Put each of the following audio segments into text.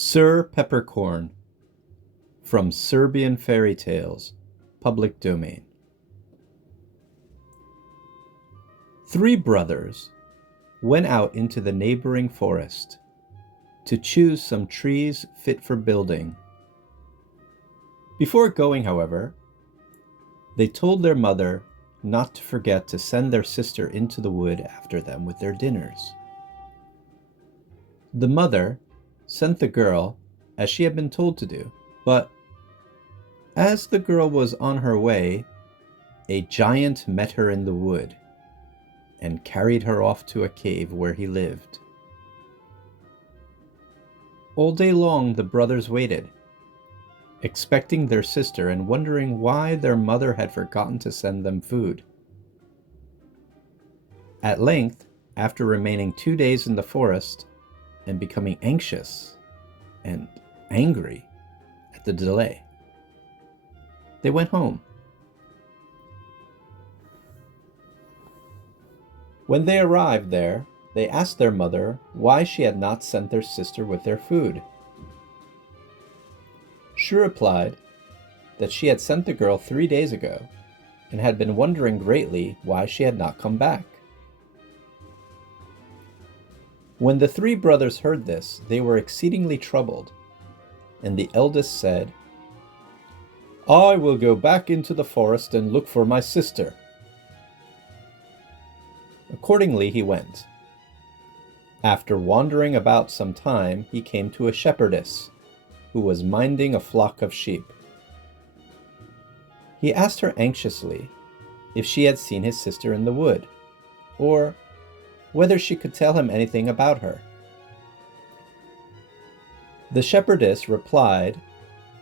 Sir Peppercorn, from Serbian Fairy Tales, public domain. 3 brothers went out into the neighboring forest to choose some trees fit for building. Before going, however, they told their mother not to forget to send their sister into the wood after them with their dinners. The mother sent the girl as she had been told to do, but as the girl was on her way, a giant met her in the wood and carried her off to a cave where he lived. All day long the brothers waited, expecting their sister and wondering why their mother had forgotten to send them food. At length, after remaining 2 days in the forest and becoming anxious and angry at the delay, they went home. When they arrived there, they asked their mother why she had not sent their sister with their food. She replied that she had sent the girl 3 days ago and had been wondering greatly why she had not come back. When the 3 brothers heard this, they were exceedingly troubled, and the eldest said, "I will go back into the forest and look for my sister." Accordingly, he went. After wandering about some time, he came to a shepherdess who was minding a flock of sheep. He asked her anxiously if she had seen his sister in the wood, or whether she could tell him anything about her. The shepherdess replied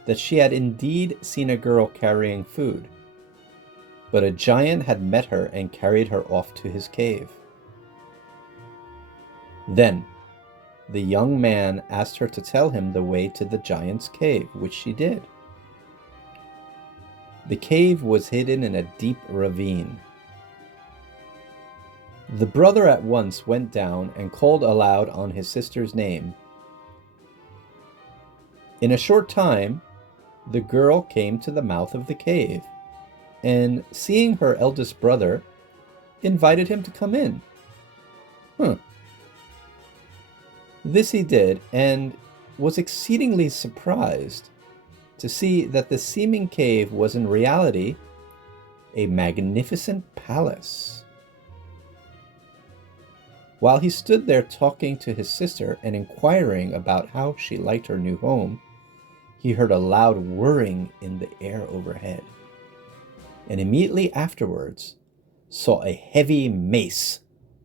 that she had indeed seen a girl carrying food, but a giant had met her and carried her off to his cave. Then the young man asked her to tell him the way to the giant's cave, which she did. The cave was hidden in a deep ravine. The brother at once went down and called aloud on his sister's name. In a short time, the girl came to the mouth of the cave, and seeing her eldest brother, invited him to come in. This he did, and was exceedingly surprised to see that the seeming cave was in reality a magnificent palace. While he stood there talking to his sister and inquiring about how she liked her new home, he heard a loud whirring in the air overhead, and immediately afterwards saw a heavy mace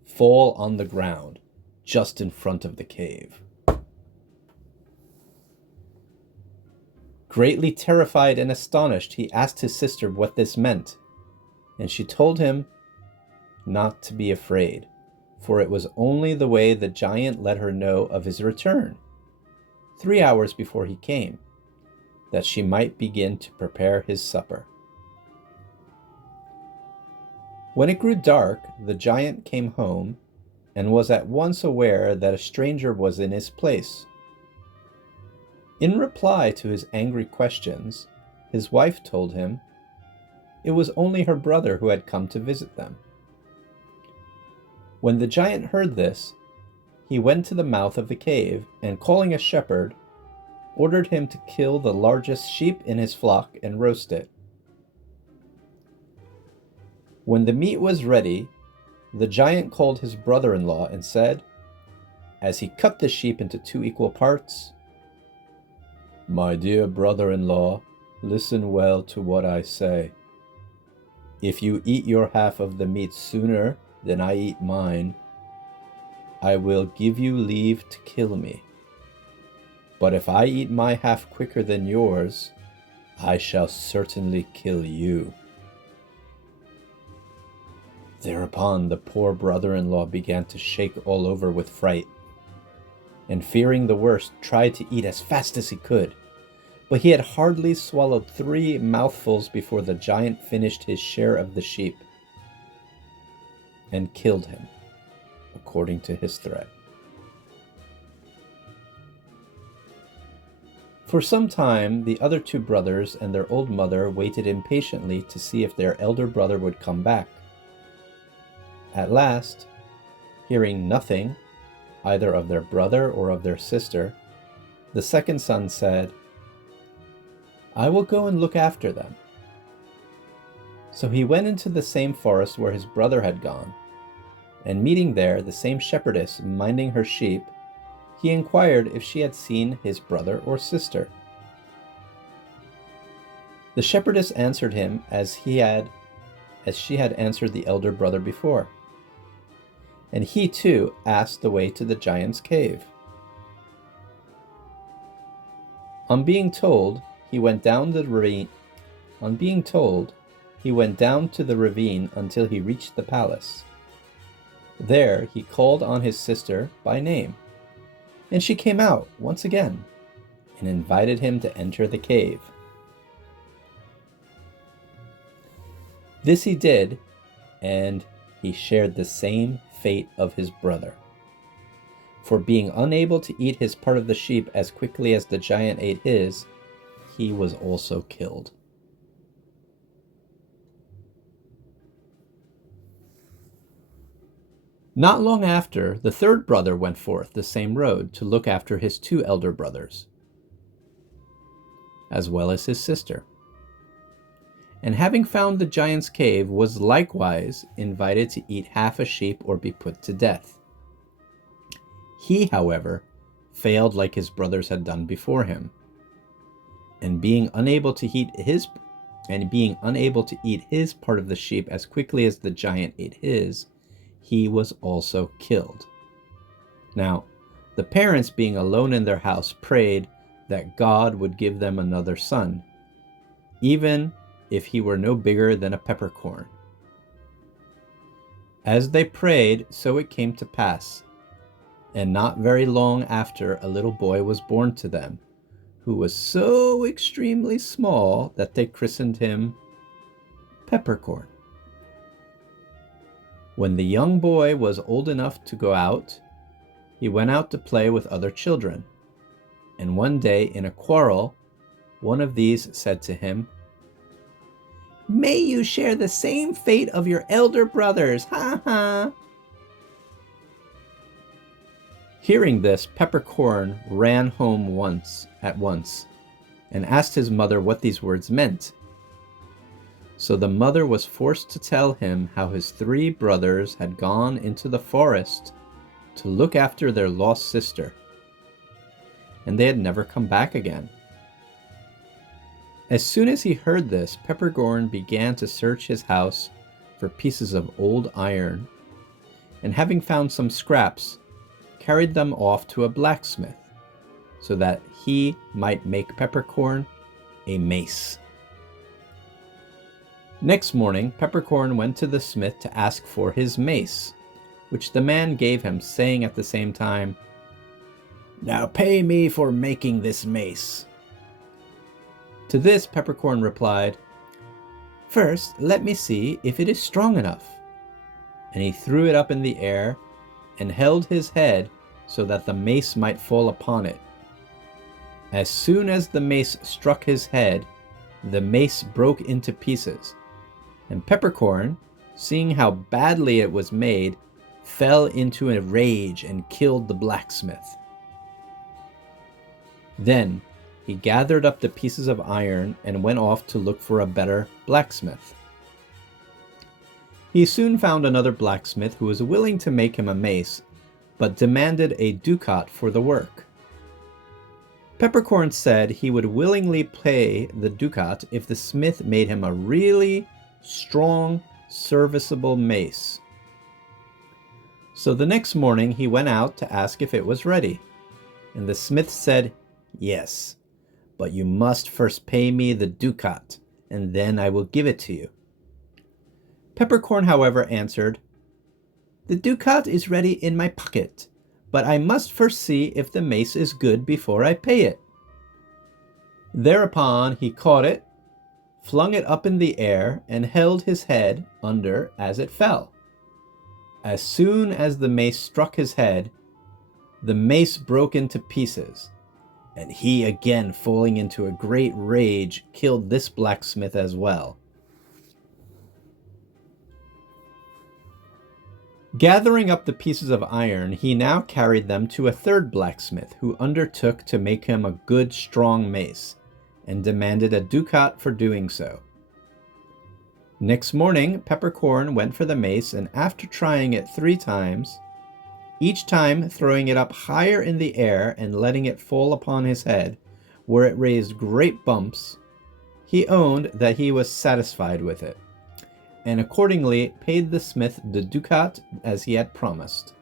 fall on the ground just in front of the cave. Greatly terrified and astonished, he asked his sister what this meant, and she told him not to be afraid, for it was only the way the giant let her know of his return, 3 hours before he came, that she might begin to prepare his supper. When it grew dark, the giant came home and was at once aware that a stranger was in his place. In reply to his angry questions, his wife told him it was only her brother who had come to visit them. When the giant heard this, he went to the mouth of the cave and, calling a shepherd, ordered him to kill the largest sheep in his flock and roast it. When the meat was ready, the giant called his brother-in-law and said, as he cut the sheep into 2 equal parts, "My dear brother-in-law, listen well to what I say. If you eat your half of the meat sooner than I eat mine, I will give you leave to kill me. But if I eat my half quicker than yours, I shall certainly kill you." Thereupon the poor brother-in-law began to shake all over with fright, and fearing the worst, tried to eat as fast as he could. But he had hardly swallowed 3 mouthfuls before the giant finished his share of the sheep and killed him, according to his threat. For some time, the other two brothers and their old mother waited impatiently to see if their elder brother would come back. At last, hearing nothing, either of their brother or of their sister, the second son said, "I will go and look after them." So he went into the same forest where his brother had gone, and meeting there the same shepherdess minding her sheep, he inquired if she had seen his brother or sister. The shepherdess answered him as she had answered the elder brother before, and he too asked the way to the giant's cave. On being told, he went down to the ravine until he reached the palace. There he called on his sister by name, and she came out once again and invited him to enter the cave. This he did, and he shared the same fate of his brother. For being unable to eat his part of the sheep as quickly as the giant ate his, he was also killed. Not long after, the third brother went forth the same road to look after his two elder brothers, as well as his sister, and having found the giant's cave, was likewise invited to eat half a sheep or be put to death. He, however, failed like his brothers had done before him, and being unable to eat his part of the sheep as quickly as the giant ate his, he was also killed. Now, the parents, being alone in their house, prayed that God would give them another son, even if he were no bigger than a peppercorn. As they prayed, so it came to pass, and not very long after, a little boy was born to them, who was so extremely small that they christened him Peppercorn. When the young boy was old enough to go out, he went out to play with other children, and one day in a quarrel, one of these said to him, "May you share the same fate of your elder brothers, ha ha!" Hearing this, Peppercorn ran home at once, and asked his mother what these words meant. So the mother was forced to tell him how his three brothers had gone into the forest to look after their lost sister, and they had never come back again. As soon as he heard this, Peppercorn began to search his house for pieces of old iron, and having found some scraps, carried them off to a blacksmith, so that he might make Peppercorn a mace. Next morning, Peppercorn went to the smith to ask for his mace, which the man gave him, saying at the same time, "Now pay me for making this mace." To this, Peppercorn replied, "First, let me see if it is strong enough." And he threw it up in the air and held his head so that the mace might fall upon it. As soon as the mace struck his head, the mace broke into pieces, and Peppercorn, seeing how badly it was made, fell into a rage and killed the blacksmith. Then he gathered up the pieces of iron and went off to look for a better blacksmith. He soon found another blacksmith who was willing to make him a mace, but demanded a ducat for the work. Peppercorn said he would willingly pay the ducat if the smith made him a really strong, serviceable mace. So the next morning he went out to ask if it was ready, and the smith said, "Yes, but you must first pay me the ducat, and then I will give it to you." Peppercorn, however, answered, "The ducat is ready in my pocket, but I must first see if the mace is good before I pay it." Thereupon he caught it, flung it up in the air, and held his head under as it fell. As soon as the mace struck his head, the mace broke into pieces, and he, again falling into a great rage, killed this blacksmith as well. Gathering up the pieces of iron, he now carried them to a third blacksmith, who undertook to make him a good strong mace, and demanded a ducat for doing so. Next morning, Peppercorn went for the mace, and after trying it 3 times, each time throwing it up higher in the air and letting it fall upon his head, where it raised great bumps, he owned that he was satisfied with it, and accordingly paid the smith the ducat as he had promised.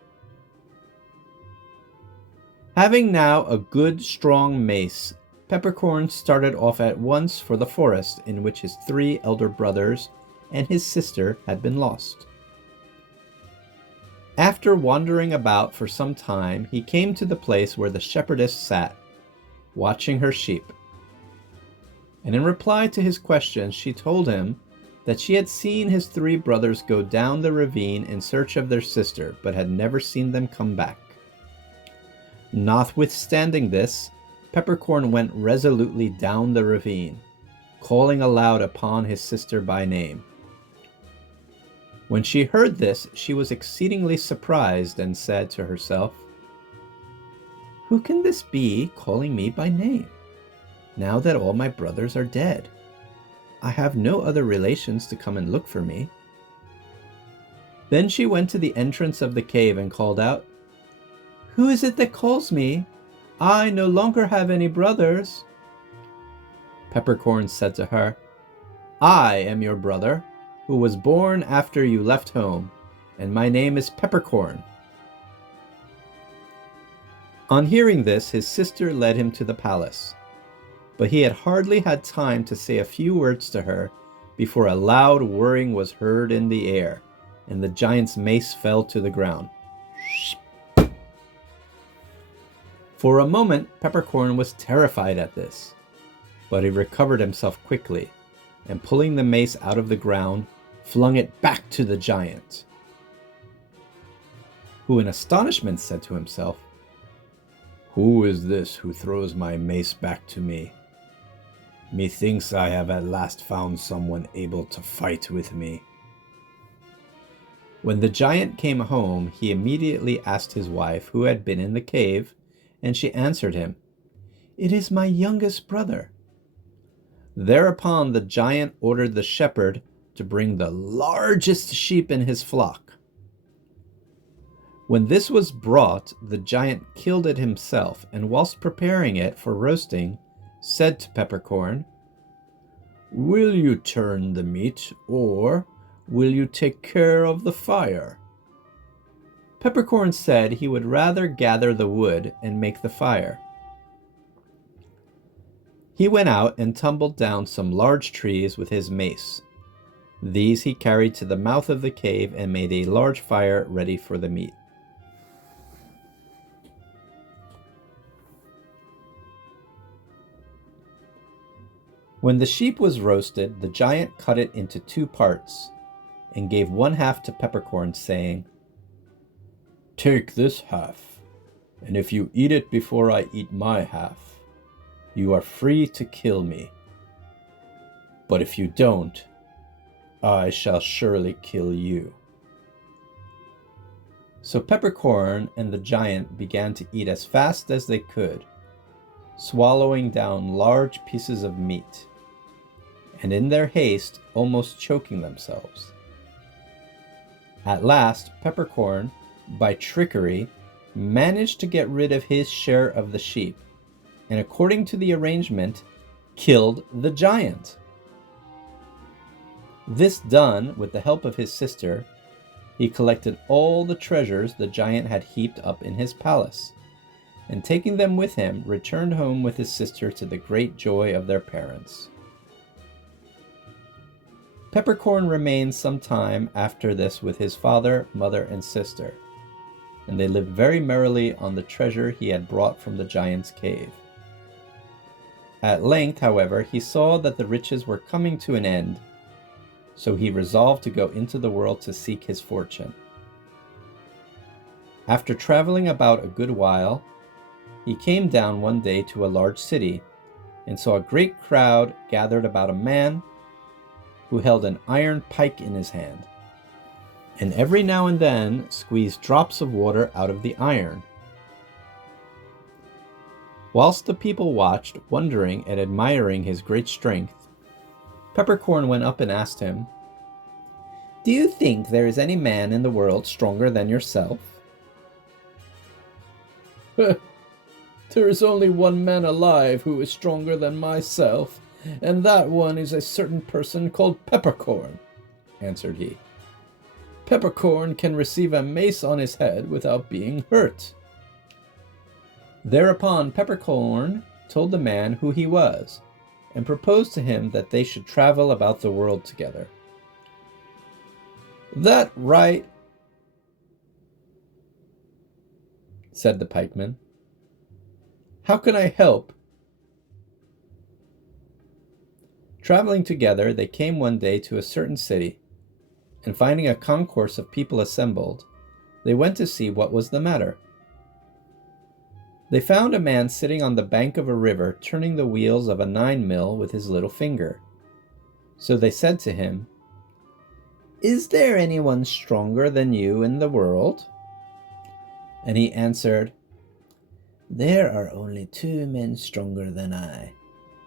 Having now a good strong mace, Peppercorn started off at once for the forest in which his 3 elder brothers and his sister had been lost. After wandering about for some time, he came to the place where the shepherdess sat, watching her sheep. And in reply to his questions, she told him that she had seen his 3 brothers go down the ravine in search of their sister, but had never seen them come back. Notwithstanding this, Peppercorn went resolutely down the ravine, calling aloud upon his sister by name. When she heard this, she was exceedingly surprised and said to herself, "Who can this be calling me by name, now that all my brothers are dead? I have no other relations to come and look for me." Then she went to the entrance of the cave and called out, "Who is it that calls me? I no longer have any brothers." Peppercorn said to her, "I am your brother, who was born after you left home, and my name is Peppercorn." On hearing this, his sister led him to the palace, but he had hardly had time to say a few words to her before a loud whirring was heard in the air, and the giant's mace fell to the ground. For a moment, Peppercorn was terrified at this, but he recovered himself quickly, and pulling the mace out of the ground, flung it back to the giant, who in astonishment said to himself, "Who is this who throws my mace back to me? Methinks I have at last found someone able to fight with me." When the giant came home, he immediately asked his wife who had been in the cave, and she answered him, "It is my youngest brother." Thereupon the giant ordered the shepherd to bring the largest sheep in his flock. When this was brought, the giant killed it himself, and whilst preparing it for roasting, said to Peppercorn, "Will you turn the meat, or will you take care of the fire?" Peppercorn said he would rather gather the wood and make the fire. He went out and tumbled down some large trees with his mace. These he carried to the mouth of the cave and made a large fire ready for the meat. When the sheep was roasted, the giant cut it into 2 parts, and gave 1/2 to Peppercorn, saying, "Take this half, and if you eat it before I eat my half, you are free to kill me. But if you don't, I shall surely kill you." So Peppercorn and the giant began to eat as fast as they could, swallowing down large pieces of meat, and in their haste almost choking themselves. At last, Peppercorn, by trickery, managed to get rid of his share of the sheep, and according to the arrangement, killed the giant. This done, with the help of his sister, he collected all the treasures the giant had heaped up in his palace, and taking them with him, returned home with his sister to the great joy of their parents. Peppercorn remained some time after this with his father, mother, and sister, and they lived very merrily on the treasure he had brought from the giant's cave. At length, however, he saw that the riches were coming to an end, so he resolved to go into the world to seek his fortune. After traveling about a good while, he came down one day to a large city and saw a great crowd gathered about a man who held an iron pike in his hand, and every now and then squeezed drops of water out of the iron. Whilst the people watched, wondering and admiring his great strength, Peppercorn went up and asked him, "Do you think there is any man in the world stronger than yourself?" "There is only one man alive who is stronger than myself, and that one is a certain person called Peppercorn," answered he. "Peppercorn can receive a mace on his head without being hurt." Thereupon Peppercorn told the man who he was, and proposed to him that they should travel about the world together. "That right," said the pikeman. "How can I help?" Traveling together, they came one day to a certain city, and finding a concourse of people assembled, they went to see what was the matter. They found a man sitting on the bank of a river, turning the wheels of a 9-mill with his little finger. So they said to him, "Is there anyone stronger than you in the world?" And he answered, "There are only 2 men stronger than I,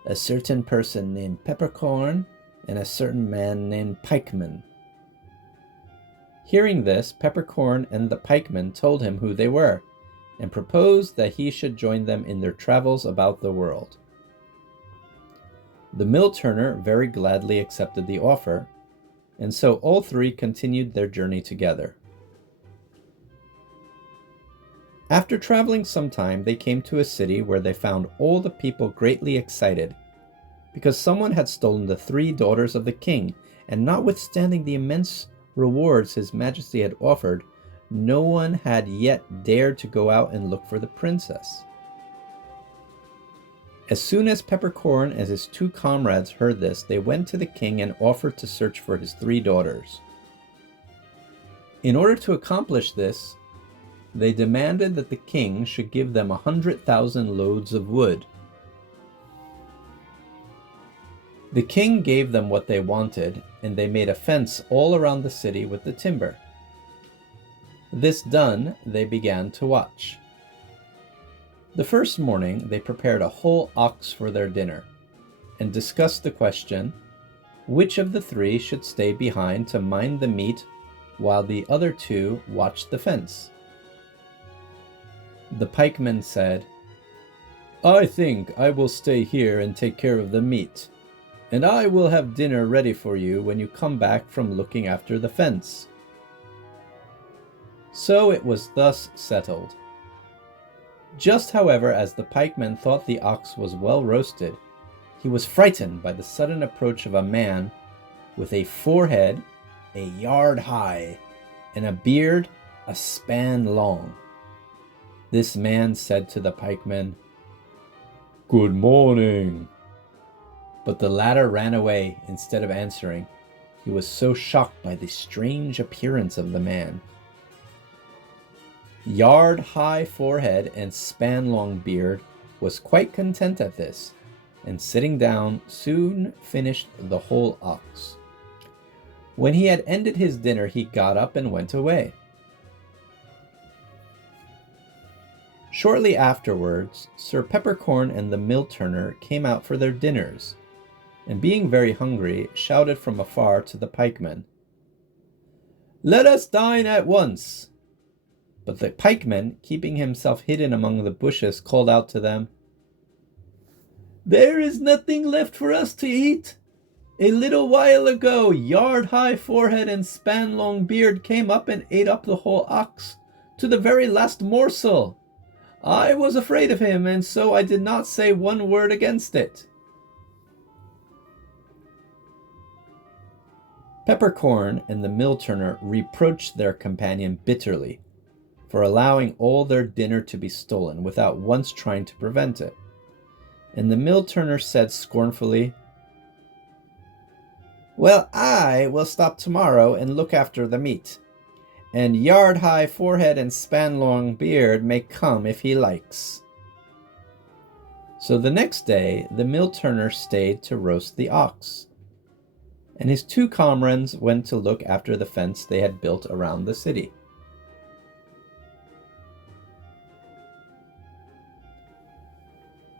a certain person named Peppercorn and a certain man named Pikeman." Hearing this, Peppercorn and the pikeman told him who they were, and proposed that he should join them in their travels about the world. The mill turner very gladly accepted the offer, and so all 3 continued their journey together. After traveling some time, they came to a city where they found all the people greatly excited, because someone had stolen the 3 daughters of the king, and notwithstanding the immense rewards his majesty had offered, no one had yet dared to go out and look for the princess. As soon as Peppercorn and his 2 comrades heard this, they went to the king and offered to search for his 3 daughters. In order to accomplish this, they demanded that the king should give them 100,000 loads of wood. The king gave them what they wanted, and they made a fence all around the city with the timber. This done, they began to watch. The first morning, they prepared a whole ox for their dinner, and discussed the question, which of the 3 should stay behind to mind the meat while the other 2 watched the fence. The pikeman said, "I think I will stay here and take care of the meat, and I will have dinner ready for you when you come back from looking after the fence." So it was thus settled. Just, however, as the pikeman thought the ox was well roasted, he was frightened by the sudden approach of a man with a forehead a yard high and a beard a span long. This man said to the pikeman, "Good morning." But the latter ran away instead of answering. He was so shocked by the strange appearance of the man. Yard-high forehead and span-long beard was quite content at this, and sitting down soon finished the whole ox. When he had ended his dinner, he got up and went away. Shortly afterwards, Sir Peppercorn and the mill turner came out for their dinners, and being very hungry, shouted from afar to the pikemen, "Let us dine at once." But the pikeman, keeping himself hidden among the bushes, called out to them, "There is nothing left for us to eat. A little while ago, yard-high forehead and span-long beard came up and ate up the whole ox, to the very last morsel. I was afraid of him, and so I did not say one word against it." Peppercorn and the mill turner reproached their companion bitterly for allowing all their dinner to be stolen without once trying to prevent it. And the mill turner said scornfully, "Well, I will stop tomorrow and look after the meat, and yard-high forehead and span-long beard may come if he likes." So the next day the mill turner stayed to roast the ox, and his 2 comrades went to look after the fence they had built around the city.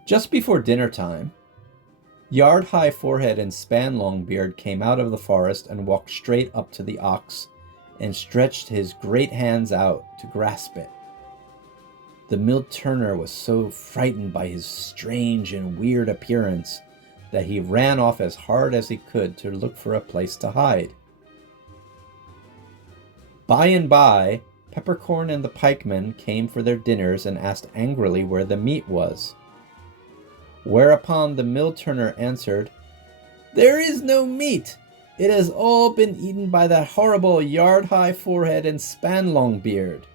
Just before dinner time, Yard-high Forehead and Span-long Beard came out of the forest and walked straight up to the ox and stretched his great hands out to grasp it. The mill turner was so frightened by his strange and weird appearance that he ran off as hard as he could to look for a place to hide. By and by, Peppercorn and the pikemen came for their dinners and asked angrily where the meat was. Whereupon the mill turner answered, "There is no meat. It has all been eaten by that horrible Yard-high Forehead and Span-long Beard.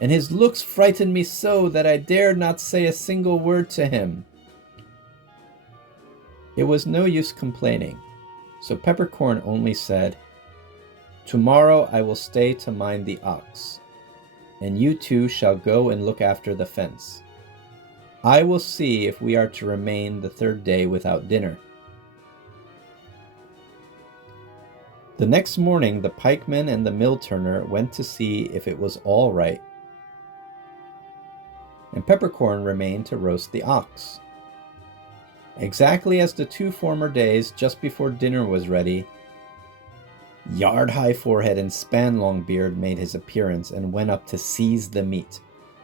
And his looks frightened me so that I dared not say a single word to him." It was no use complaining, so Peppercorn only said, "Tomorrow I will stay to mind the ox, and you 2 shall go and look after the fence. I will see if we are to remain the 3rd day without dinner." The next morning the pikeman and the mill turner went to see if it was all right, and Peppercorn remained to roast the ox. Exactly as the 2 former days, just before dinner was ready, Yard-high Forehead and Span-long Beard made his appearance and went up to seize the meat,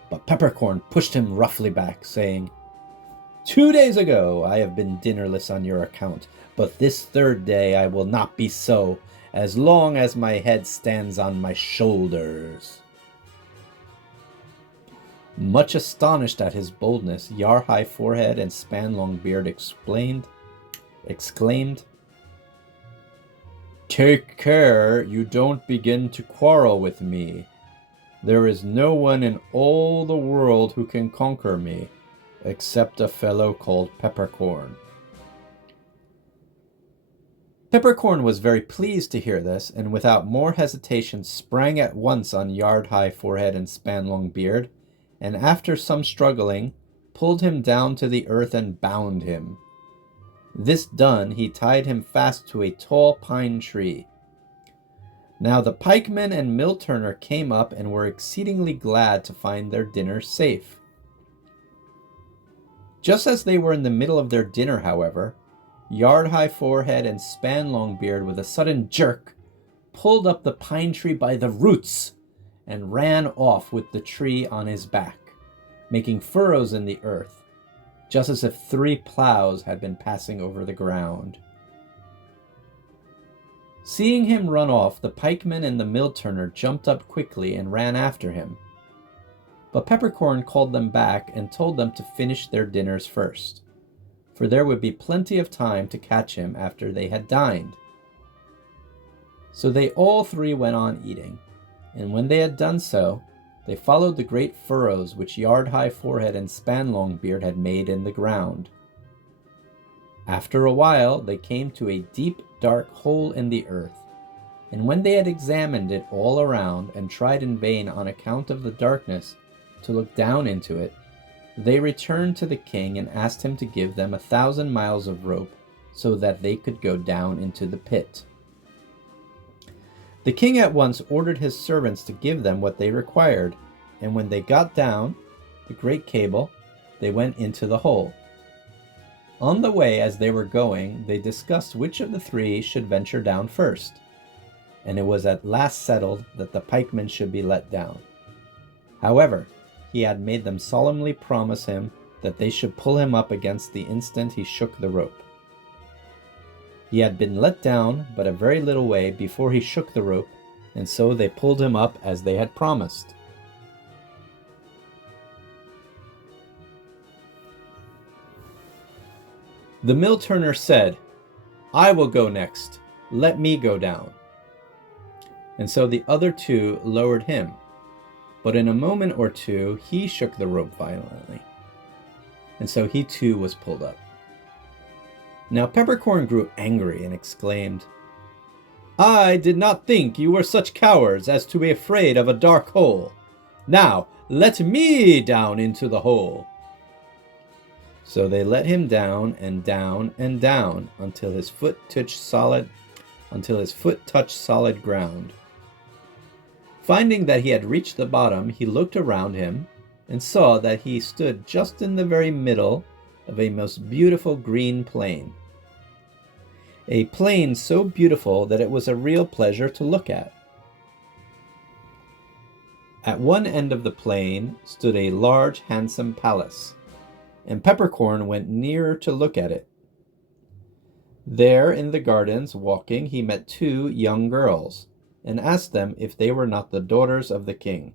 but Peppercorn pushed him roughly back, saying, "2 days ago I have been dinnerless on your account, but this 3rd day I will not be so, as long as my head stands on my shoulders." Much astonished at his boldness, Yard-high Forehead and Span-long Beard exclaimed, "Take care you don't begin to quarrel with me. There is no one in all the world who can conquer me, except a fellow called Peppercorn." Peppercorn was very pleased to hear this, and without more hesitation sprang at once on Yard-high Forehead and Span-long Beard, and after some struggling, pulled him down to the earth and bound him. This done, he tied him fast to a tall pine tree. Now the pikemen and mill turner came up and were exceedingly glad to find their dinner safe. Just as they were in the middle of their dinner, however, Yard-high Forehead and Span-long Beard, with a sudden jerk, pulled up the pine tree by the roots and ran off with the tree on his back, making furrows in the earth, just as if 3 plows had been passing over the ground. Seeing him run off, the pikeman and the mill turner jumped up quickly and ran after him. But Peppercorn called them back and told them to finish their dinners first, for there would be plenty of time to catch him after they had dined. So they all 3 went on eating, and when they had done so, they followed the great furrows which Yard-high Forehead and Span-long Beard had made in the ground. After a while, they came to a deep, dark hole in the earth, and when they had examined it all around and tried in vain on account of the darkness to look down into it, they returned to the king and asked him to give them 1,000 miles of rope so that they could go down into the pit. The king at once ordered his servants to give them what they required, and when they got down the great cable, they went into the hole. On the way, as they were going, they discussed which of the 3 should venture down first, and it was at last settled that the pikeman should be let down. However, he had made them solemnly promise him that they should pull him up against the instant he shook the rope. He had been let down but a very little way before he shook the rope, and so they pulled him up as they had promised. The mill turner said, "I will go next. Let me go down." And so the other 2 lowered him, but in a moment or 2 he shook the rope violently, and so he too was pulled up. Now Peppercorn grew angry and exclaimed, "I did not think you were such cowards as to be afraid of a dark hole. Now let me down into the hole." So they let him down and down and down until his foot touched solid ground. Finding that he had reached the bottom, he looked around him and saw that he stood just in the very middle of a most beautiful green plain. A plain so beautiful that it was a real pleasure to look at. At one end of the plain stood a large, handsome palace, and Peppercorn went nearer to look at it. There in the gardens, walking, he met two young girls, and asked them if they were not the daughters of the king.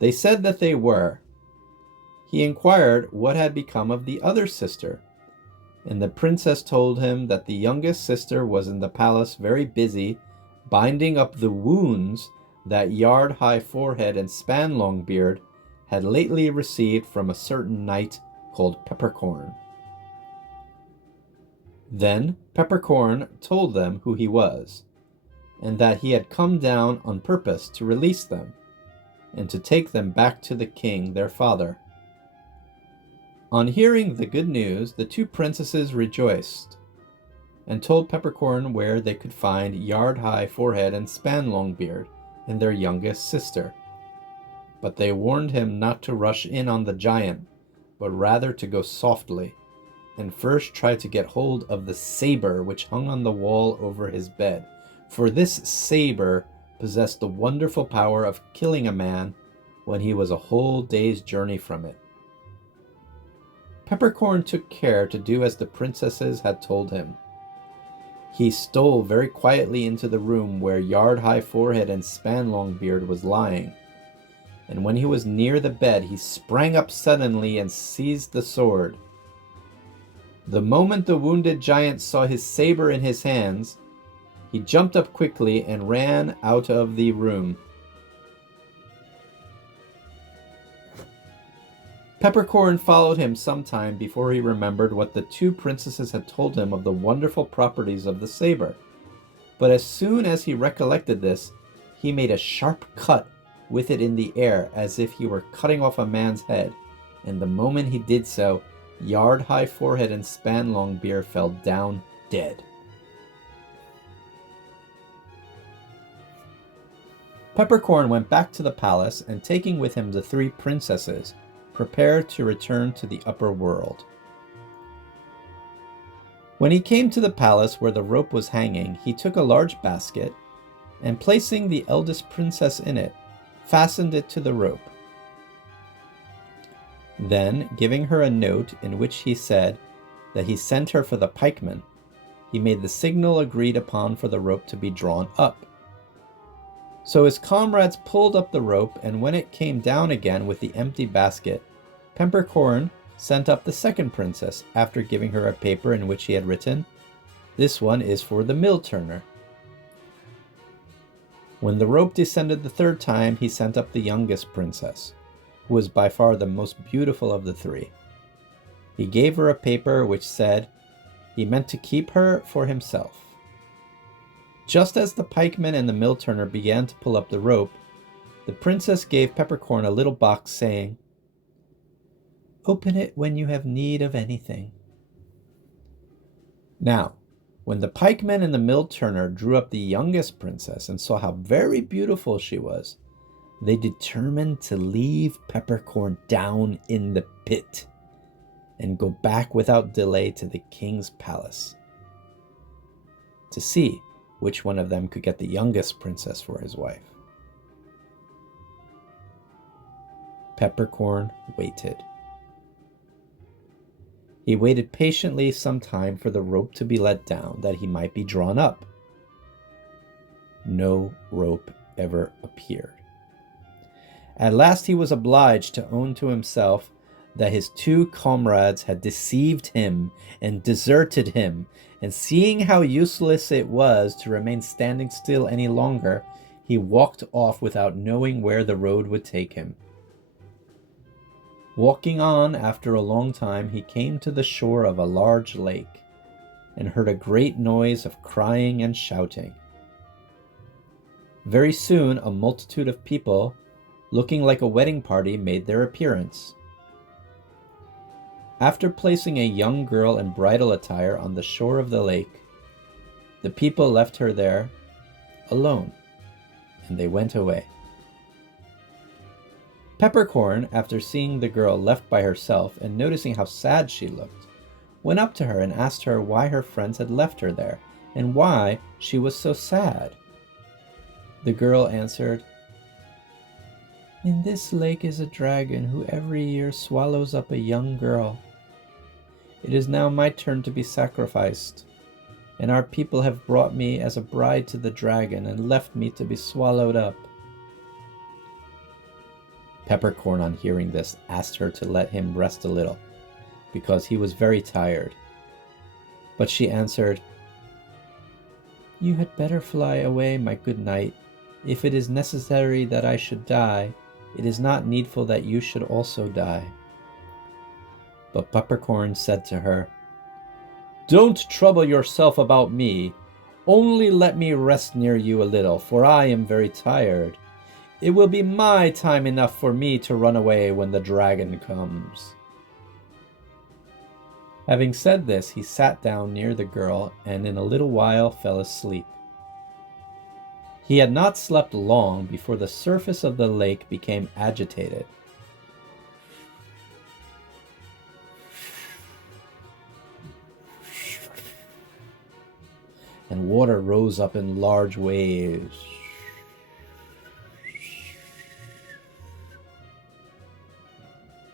They said that they were. He inquired what had become of the other sister, and the princess told him that the youngest sister was in the palace very busy binding up the wounds that yard-high forehead and span-long beard had lately received from a certain knight called Peppercorn. Then Peppercorn told them who he was, and that he had come down on purpose to release them, and to take them back to the king, their father. On hearing the good news, the two princesses rejoiced, and told Peppercorn where they could find yard-high forehead and span-long beard and their youngest sister. But they warned him not to rush in on the giant, but rather to go softly, and first try to get hold of the saber which hung on the wall over his bed, for this saber possessed the wonderful power of killing a man when he was a whole day's journey from it. Peppercorn took care to do as the princesses had told him. He stole very quietly into the room where yard-high forehead and span-long beard was lying, and when he was near the bed, he sprang up suddenly and seized the sword. The moment the wounded giant saw his saber in his hands, he jumped up quickly and ran out of the room. Peppercorn followed him some time before he remembered what the two princesses had told him of the wonderful properties of the saber. But as soon as he recollected this, he made a sharp cut with it in the air as if he were cutting off a man's head, and the moment he did so, yard-high forehead and span-long beard fell down dead. Peppercorn went back to the palace, and taking with him the three princesses, prepared to return to the upper world. When he came to the palace where the rope was hanging, he took a large basket, and placing the eldest princess in it, fastened it to the rope. Then, giving her a note in which he said that he sent her for the pikeman, he made the signal agreed upon for the rope to be drawn up. So his comrades pulled up the rope, and when it came down again with the empty basket, Peppercorn sent up the second princess, after giving her a paper in which he had written, "This one is for the mill turner." When the rope descended the third time, he sent up the youngest princess, who was by far the most beautiful of the three. He gave her a paper which said he meant to keep her for himself. Just as the pikeman and the mill turner began to pull up the rope, the princess gave Peppercorn a little box, saying, "Open it when you have need of anything." Now, when the pikeman and the mill turner drew up the youngest princess and saw how very beautiful she was, they determined to leave Peppercorn down in the pit and go back without delay to the king's palace to see which one of them could get the youngest princess for his wife. Peppercorn waited. He waited patiently some time for the rope to be let down, that he might be drawn up. No rope ever appeared. At last he was obliged to own to himself that his two comrades had deceived him and deserted him, and seeing how useless it was to remain standing still any longer, he walked off without knowing where the road would take him. Walking on, after a long time, he came to the shore of a large lake, and heard a great noise of crying and shouting. Very soon a multitude of people, looking like a wedding party, made their appearance. After placing a young girl in bridal attire on the shore of the lake, the people left her there alone, and they went away. Peppercorn, after seeing the girl left by herself and noticing how sad she looked, went up to her and asked her why her friends had left her there and why she was so sad. The girl answered, "In this lake is a dragon who every year swallows up a young girl. It is now my turn to be sacrificed, and our people have brought me as a bride to the dragon and left me to be swallowed up." Peppercorn, on hearing this, asked her to let him rest a little, because he was very tired. But she answered, "You had better fly away, my good knight. If it is necessary that I should die, it is not needful that you should also die." But Peppercorn said to her, "Don't trouble yourself about me. Only let me rest near you a little, for I am very tired. It will be my time enough for me to run away when the dragon comes." Having said this, he sat down near the girl and in a little while fell asleep. He had not slept long before the surface of the lake became agitated. And water rose up in large waves.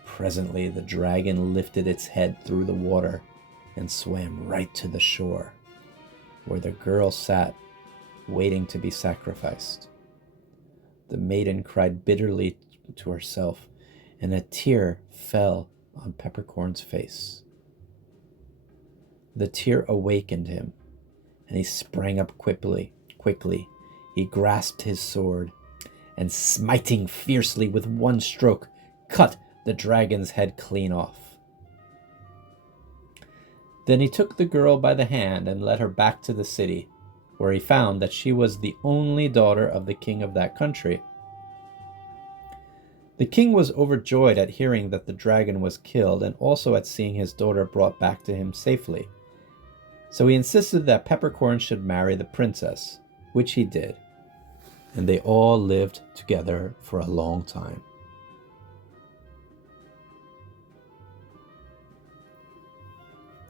Presently, the dragon lifted its head through the water and swam right to the shore, where the girl sat, waiting to be sacrificed. The maiden cried bitterly to herself, and a tear fell on Peppercorn's face. The tear awakened him, and he sprang up quickly. He grasped his sword, and smiting fiercely with one stroke, cut the dragon's head clean off. Then he took the girl by the hand and led her back to the city, where he found that she was the only daughter of the king of that country. The king was overjoyed at hearing that the dragon was killed and also at seeing his daughter brought back to him safely. So he insisted that Peppercorn should marry the princess, which he did, and they all lived together for a long time.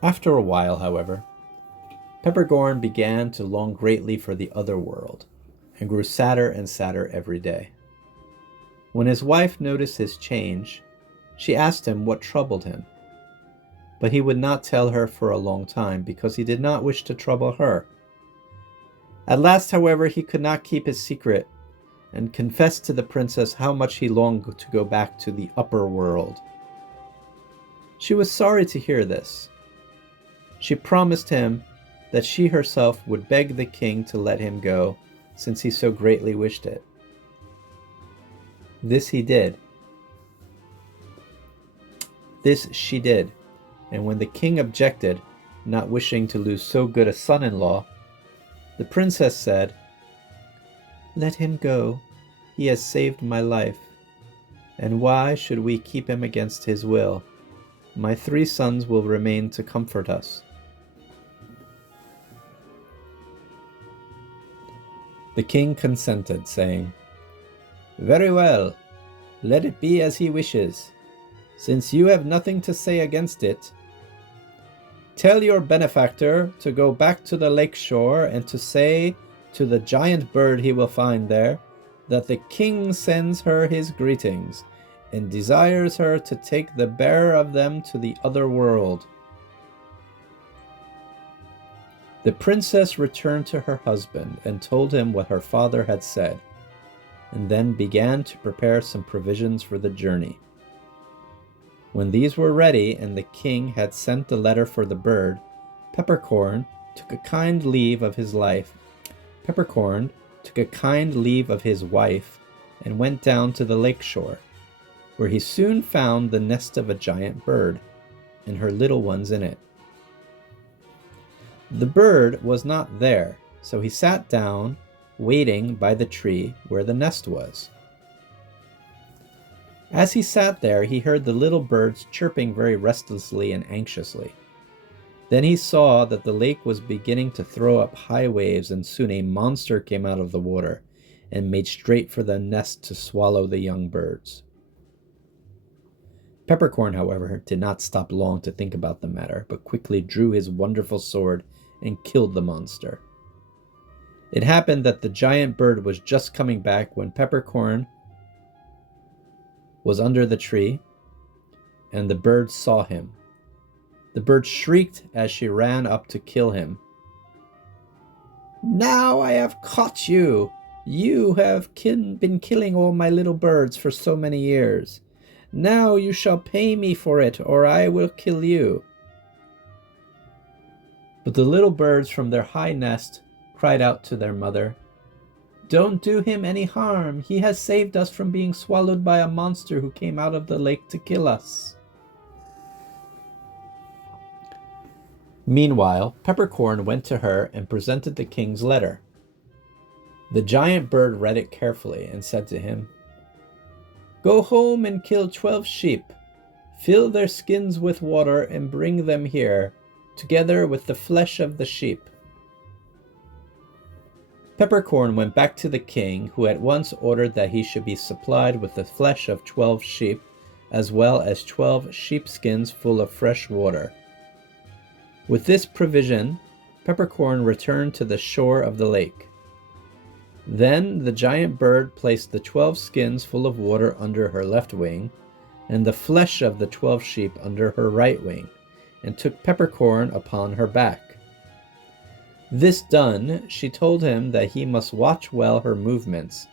After a while, however, Peppercorn began to long greatly for the other world, and grew sadder and sadder every day. When his wife noticed his change, she asked him what troubled him. But he would not tell her for a long time, because he did not wish to trouble her. At last, however, he could not keep his secret, and confessed to the princess how much he longed to go back to the upper world. She was sorry to hear this. She promised him that she herself would beg the king to let him go, since he so greatly wished it. This she did, and when the king objected, not wishing to lose so good a son-in-law, the princess said, "Let him go. He has saved my life. And why should we keep him against his will? My 3 sons will remain to comfort us." The king consented, saying, "Very well, let it be as he wishes. Since you have nothing to say against it, tell your benefactor to go back to the lake shore and to say to the giant bird he will find there that the king sends her his greetings and desires her to take the bearer of them to the other world." The princess returned to her husband and told him what her father had said, and then began to prepare some provisions for the journey. When these were ready and the king had sent the letter for the bird, Peppercorn took a kind leave of his wife and went down to the lake shore, where he soon found the nest of a giant bird and her little ones in it. The bird was not there, so he sat down, waiting by the tree where the nest was. As he sat there, he heard the little birds chirping very restlessly and anxiously. Then he saw that the lake was beginning to throw up high waves, and soon a monster came out of the water and made straight for the nest to swallow the young birds. Peppercorn, however, did not stop long to think about the matter, but quickly drew his wonderful sword and killed the monster. It happened that the giant bird was just coming back when Peppercorn was under the tree, and the bird saw him. The bird shrieked as she ran up to kill him. "Now I have caught you! You have been killing all my little birds for so many years. Now you shall pay me for it, or I will kill you." But the little birds from their high nest cried out to their mother, "Don't do him any harm. He has saved us from being swallowed by a monster who came out of the lake to kill us." Meanwhile, Peppercorn went to her and presented the king's letter. The giant bird read it carefully and said to him, "Go home and kill 12 sheep. Fill their skins with water and bring them here, together with the flesh of the sheep." Peppercorn went back to the king, who at once ordered that he should be supplied with the flesh of 12 sheep, as well as 12 sheepskins full of fresh water. With this provision, Peppercorn returned to the shore of the lake. Then the giant bird placed the 12 skins full of water under her left wing, and the flesh of the 12 sheep under her right wing, and took Peppercorn upon her back. This done, she told him that he must watch well her movements,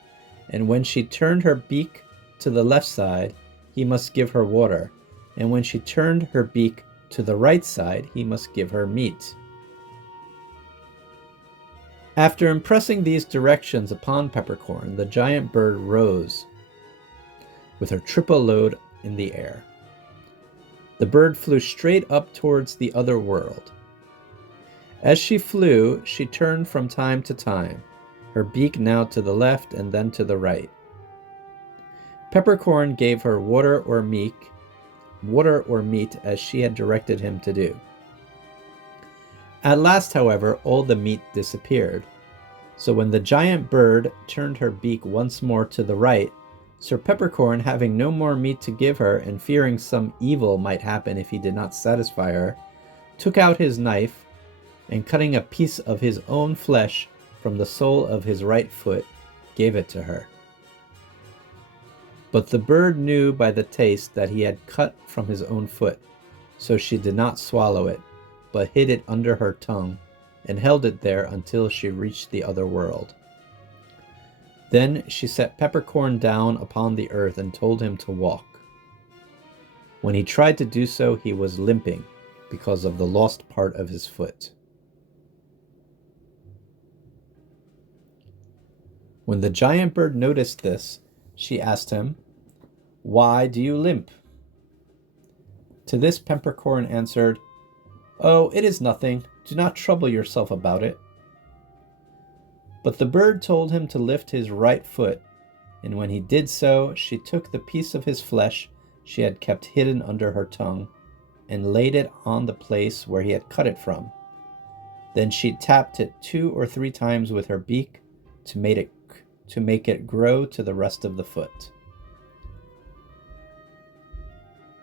and when she turned her beak to the left side, he must give her water, and when she turned her beak to the right side, he must give her meat. After impressing these directions upon Peppercorn, the giant bird rose with her triple load in the air. The bird flew straight up towards the other world. As she flew, she turned from time to time, her beak now to the left and then to the right. Peppercorn gave her water or meat as she had directed him to do. At last, however, all the meat disappeared. So when the giant bird turned her beak once more to the right, Sir Peppercorn, having no more meat to give her, and fearing some evil might happen if he did not satisfy her, took out his knife, and cutting a piece of his own flesh from the sole of his right foot, gave it to her. But the bird knew by the taste that he had cut from his own foot, so she did not swallow it, but hid it under her tongue, and held it there until she reached the other world. Then she set Peppercorn down upon the earth and told him to walk. When he tried to do so, he was limping because of the lost part of his foot. When the giant bird noticed this, she asked him, "Why do you limp?" To this Peppercorn answered, "Oh, it is nothing. Do not trouble yourself about it." But the bird told him to lift his right foot, and when he did so, she took the piece of his flesh she had kept hidden under her tongue, and laid it on the place where he had cut it from. Then she tapped it 2 or 3 times with her beak to make it grow to the rest of the foot.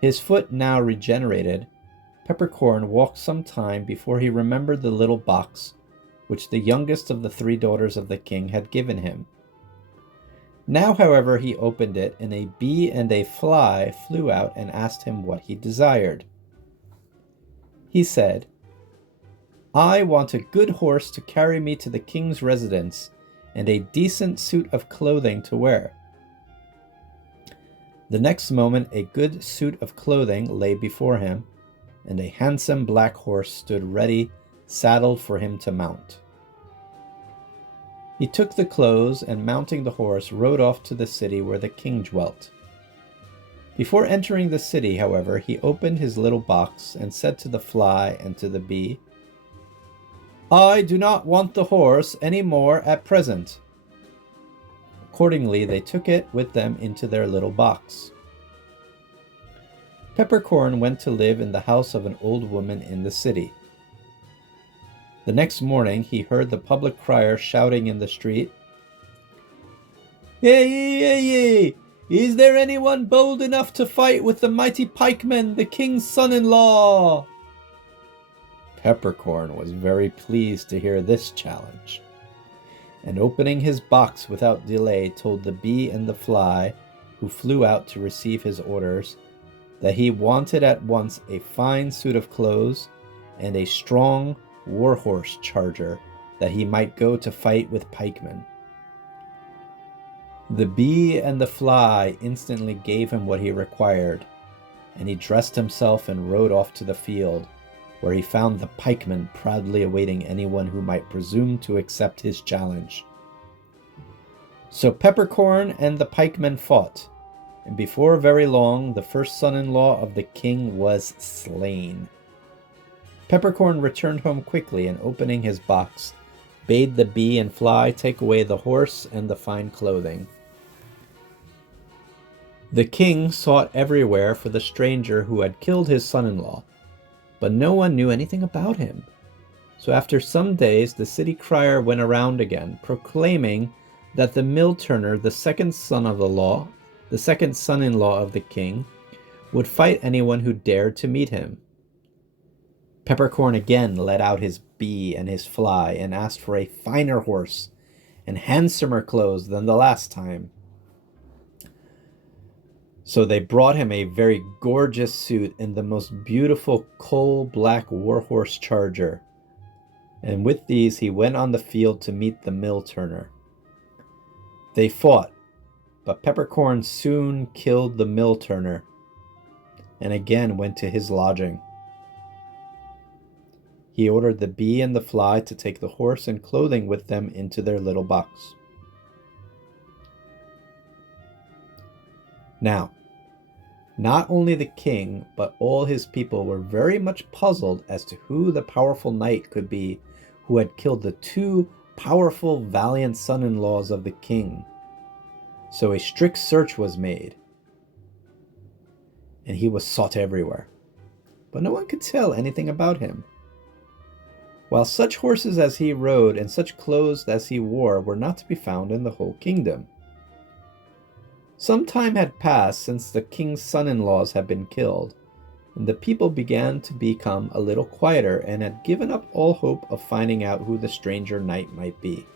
His foot now regenerated, Peppercorn walked some time before he remembered the little box which the youngest of the 3 daughters of the king had given him. Now, however, he opened it, and a bee and a fly flew out and asked him what he desired. He said, "I want a good horse to carry me to the king's residence, and a decent suit of clothing to wear." The next moment a good suit of clothing lay before him, and a handsome black horse stood ready, saddled for him to mount. He took the clothes, and mounting the horse, rode off to the city where the king dwelt. Before entering the city, however, he opened his little box and said to the fly and to the bee, "I do not want the horse any more at present." Accordingly, they took it with them into their little box. Peppercorn went to live in the house of an old woman in the city. The next morning he heard the public crier shouting in the street, "Hey, hey, hey! Is there anyone bold enough to fight with the mighty pikeman, the king's son-in-law?" Peppercorn was very pleased to hear this challenge, and opening his box without delay told the bee and the fly, who flew out to receive his orders, that he wanted at once a fine suit of clothes and a strong warhorse charger, that he might go to fight with pikemen. The bee and the fly instantly gave him what he required, and he dressed himself and rode off to the field, where he found the pikemen proudly awaiting anyone who might presume to accept his challenge. So Peppercorn and the pikemen fought, and before very long the first son-in-law of the king was slain. Peppercorn returned home quickly, and opening his box, bade the bee and fly take away the horse and the fine clothing. The king sought everywhere for the stranger who had killed his son-in-law, but no one knew anything about him. So after some days the city crier went around again, proclaiming that the mill turner, the second son-in-law of the king, would fight anyone who dared to meet him. Peppercorn again let out his bee and his fly and asked for a finer horse and handsomer clothes than the last time. So they brought him a very gorgeous suit and the most beautiful coal-black warhorse charger, and with these he went on the field to meet the mill turner. They fought, but Peppercorn soon killed the mill turner and again went to his lodging. He ordered the bee and the fly to take the horse and clothing with them into their little box. Now, not only the king, but all his people were very much puzzled as to who the powerful knight could be who had killed the two powerful, valiant son-in-laws of the king. So a strict search was made, and he was sought everywhere, but no one could tell anything about him. While such horses as he rode and such clothes as he wore were not to be found in the whole kingdom. Some time had passed since the king's son-in-laws had been killed, and the people began to become a little quieter and had given up all hope of finding out who the stranger knight might be.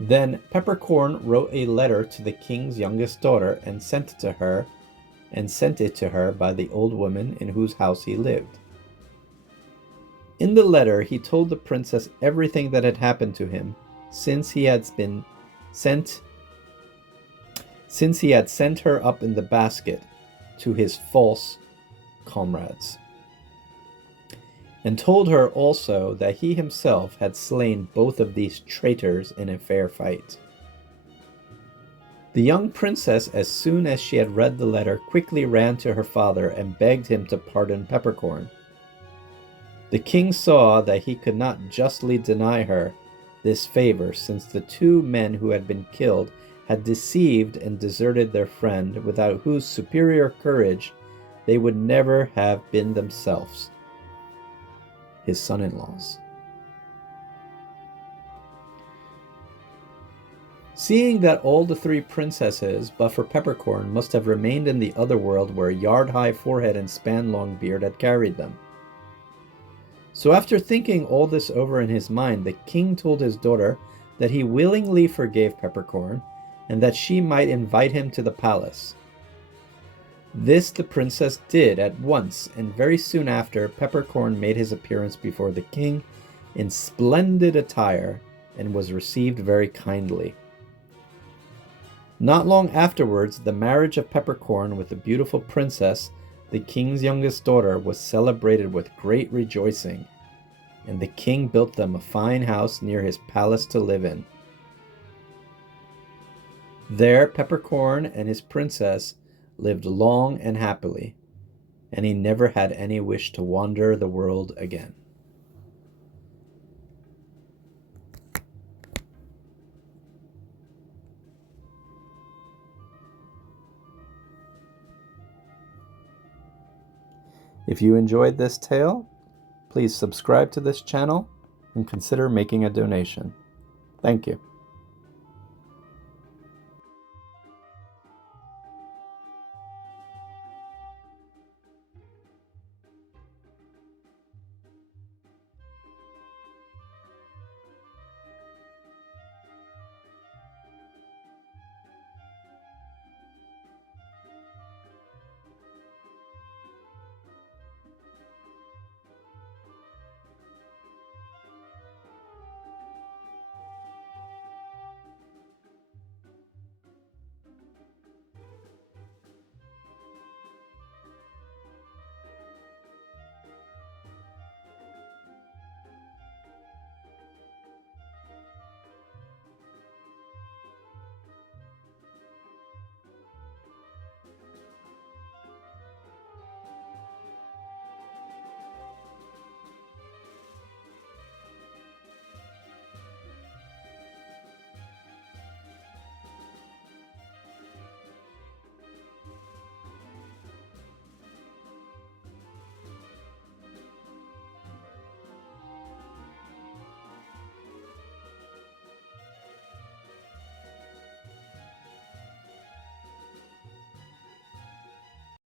Then Peppercorn wrote a letter to the king's youngest daughter and sent it to her by the old woman in whose house he lived. In the letter he told the princess everything that had happened to him since he had sent her up in the basket to his false comrades, and told her also that he himself had slain both of these traitors in a fair fight. The young princess, as soon as she had read the letter, quickly ran to her father and begged him to pardon Peppercorn. The king saw that he could not justly deny her this favor, since the two men who had been killed had deceived and deserted their friend, without whose superior courage they would never have been themselves his son-in-laws. Seeing that all the three princesses, but for Peppercorn, must have remained in the other world where a yard-high forehead and span-long beard had carried them. So after thinking all this over in his mind, the king told his daughter that he willingly forgave Peppercorn, and that she might invite him to the palace. This the princess did at once, and very soon after, Peppercorn made his appearance before the king in splendid attire, and was received very kindly. Not long afterwards, the marriage of Peppercorn with the beautiful princess, the king's youngest daughter, was celebrated with great rejoicing, and the king built them a fine house near his palace to live in. There Peppercorn and his princess lived long and happily, and he never had any wish to wander the world again. If you enjoyed this tale, please subscribe to this channel and consider making a donation. Thank you.